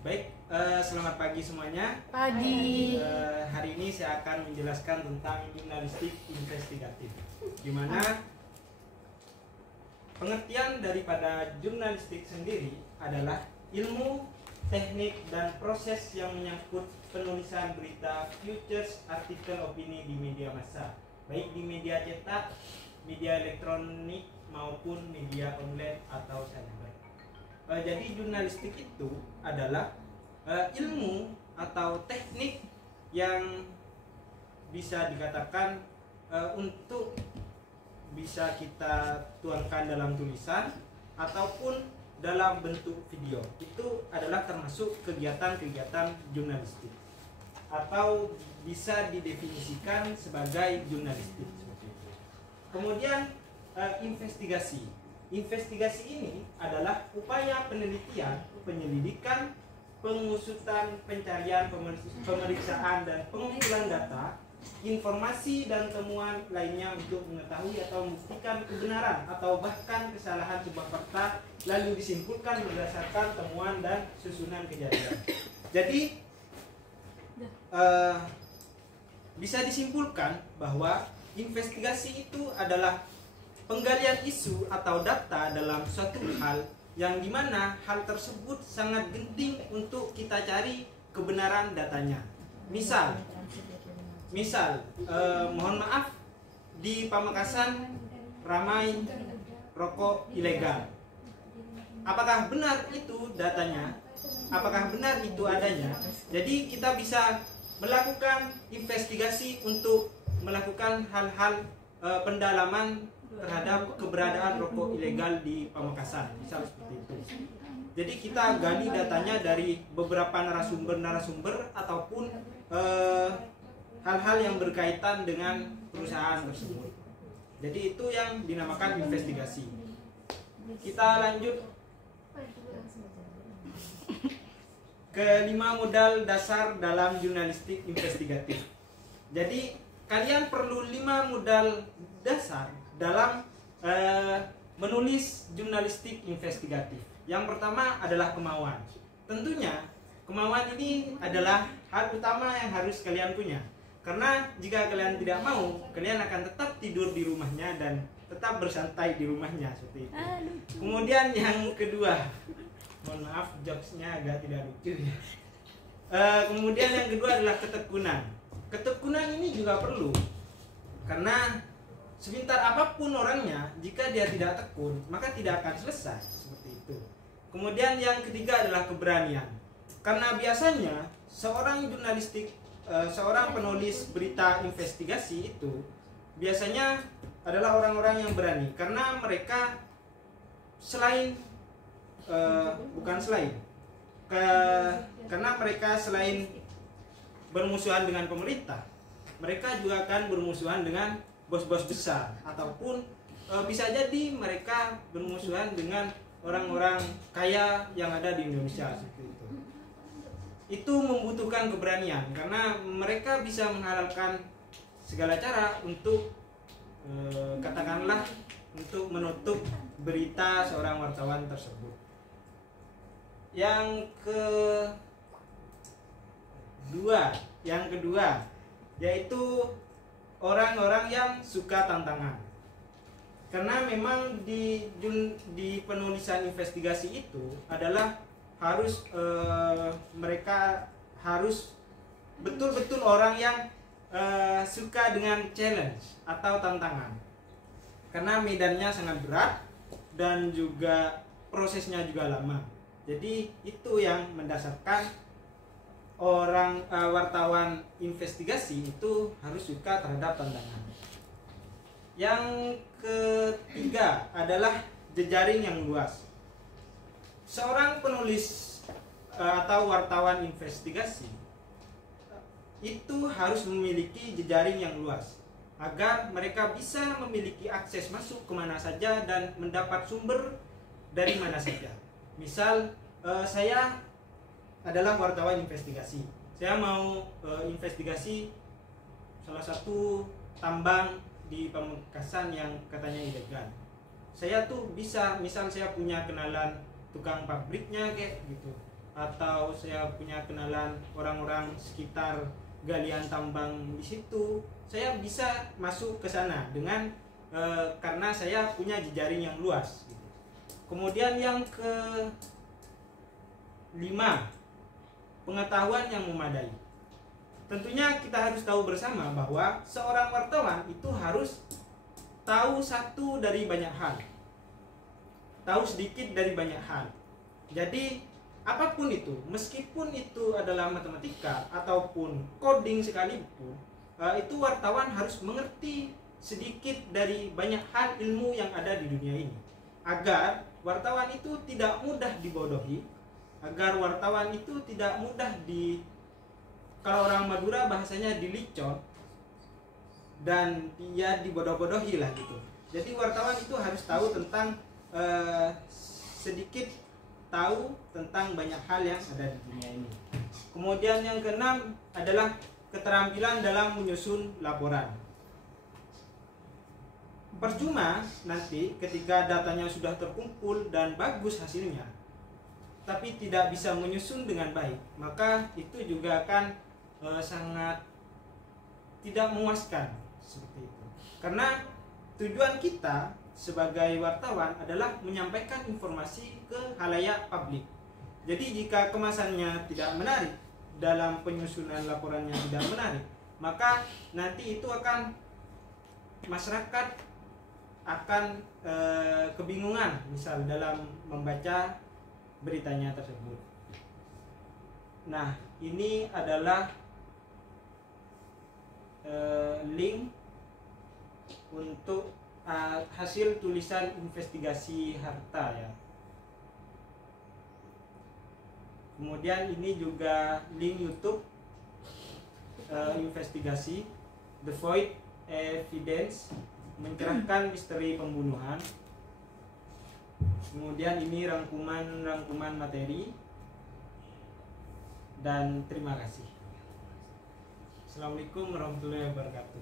Baik, selamat pagi semuanya. Pagi. Hari ini saya akan menjelaskan tentang jurnalistik investigatif, di mana pengertian daripada jurnalistik sendiri adalah ilmu, teknik, dan proses yang menyangkut penulisan berita, features, artikel, opini di media massa, baik di media cetak, media elektronik, maupun media online atau cyber. Jadi jurnalistik itu adalah ilmu atau teknik yang bisa dikatakan untuk bisa kita tuangkan dalam tulisan ataupun dalam bentuk video. Itu adalah termasuk kegiatan-kegiatan jurnalistik atau bisa didefinisikan sebagai jurnalistik seperti itu. Kemudian investigasi. Investigasi ini adalah upaya penelitian, penyelidikan, pengusutan, pencarian, pemeriksaan, dan pengumpulan data, informasi, dan temuan lainnya untuk mengetahui atau membuktikan kebenaran atau bahkan kesalahan sebuah fakta, lalu disimpulkan berdasarkan temuan dan susunan kejadian. Jadi bisa disimpulkan bahwa investigasi itu adalah penggalian isu atau data dalam suatu hal yang dimana hal tersebut sangat genting untuk kita cari kebenaran datanya. Misal, mohon maaf, di Pamekasan ramai rokok ilegal. Apakah benar itu datanya? Apakah benar itu adanya? Jadi kita bisa melakukan investigasi untuk melakukan hal-hal pendalaman terhadap keberadaan rokok ilegal di Pamekasan, misal seperti itu. Jadi kita gali datanya dari beberapa narasumber ataupun hal-hal yang berkaitan dengan perusahaan tersebut. Jadi itu yang dinamakan investigasi. Kita lanjut ke 5 modal dasar dalam jurnalistik investigatif. Jadi kalian perlu 5 modal dasar dalam menulis jurnalistik investigatif. Yang pertama adalah kemauan. Tentunya kemauan ini adalah hal utama yang harus kalian punya. Karena jika kalian tidak mau, kalian akan tetap tidur di rumahnya dan tetap bersantai di rumahnya seperti itu. Kemudian yang kedua, mohon maaf jokesnya agak tidak lucu ya. Kemudian yang kedua adalah ketekunan. Ketekunan ini juga perlu, karena sebentar apapun orangnya, jika dia tidak tekun, maka tidak akan selesai seperti itu. Kemudian yang ketiga adalah keberanian. Karena biasanya seorang penulis berita investigasi itu biasanya adalah orang-orang yang berani, karena mereka karena mereka selain bermusuhan dengan pemerintah, mereka juga akan bermusuhan dengan bos-bos besar, ataupun bisa jadi mereka bermusuhan dengan orang-orang kaya yang ada di Indonesia seperti itu. Itu membutuhkan keberanian, karena mereka bisa menghalalkan segala cara untuk katakanlah untuk menutup berita seorang wartawan tersebut. Yang kedua yaitu orang-orang yang suka tantangan. Karena memang di penulisan investigasi itu adalah mereka harus betul-betul orang yang suka dengan challenge atau tantangan. Karena medannya sangat berat dan juga prosesnya juga lama. Jadi itu yang mendasarkan wartawan investigasi itu harus suka terhadap tantangan. Yang ketiga adalah jejaring yang luas. Seorang penulis atau wartawan investigasi itu harus memiliki jejaring yang luas agar mereka bisa memiliki akses masuk kemana saja dan mendapat sumber dari mana saja. Misal saya adalah wartawan investigasi. Saya mau investigasi salah satu tambang di Pamekasan yang katanya ilegal. Saya tuh bisa, misal saya punya kenalan tukang pabriknya kayak gitu. atau saya punya kenalan orang-orang sekitar galian tambang di situ, saya bisa masuk ke sana dengan karena saya punya jejaring yang luas. Kemudian yang kelima, pengetahuan yang memadai. Tentunya kita harus tahu bersama bahwa seorang wartawan itu harus tahu satu dari banyak hal, tahu sedikit dari banyak hal. Jadi apapun itu, meskipun itu adalah matematika ataupun coding sekalipun, itu wartawan harus mengerti sedikit dari banyak hal ilmu yang ada di dunia ini, agar wartawan itu tidak mudah dibodohi, agar wartawan itu tidak mudah kalau orang Madura bahasanya dilicon dan dia dibodoh-bodohi lah gitu. Jadi wartawan itu harus tahu tentang sedikit tahu tentang banyak hal yang ada di dunia ini. Kemudian yang keenam adalah keterampilan dalam menyusun laporan. Percuma nanti ketika datanya sudah terkumpul dan bagus hasilnya, tapi tidak bisa menyusun dengan baik, maka itu juga akan sangat tidak memuaskan seperti itu. Karena tujuan kita sebagai wartawan adalah menyampaikan informasi ke khalayak publik. Jadi jika kemasannya tidak menarik, dalam penyusunan laporannya tidak menarik, maka nanti itu akan masyarakat akan kebingungan misal dalam membaca beritanya tersebut. Nah, ini adalah link untuk hasil tulisan investigasi harta ya. Kemudian ini juga link YouTube investigasi The Void Evidence, mencerahkan misteri pembunuhan. Kemudian ini rangkuman materi. Dan terima kasih. Assalamualaikum warahmatullahi wabarakatuh.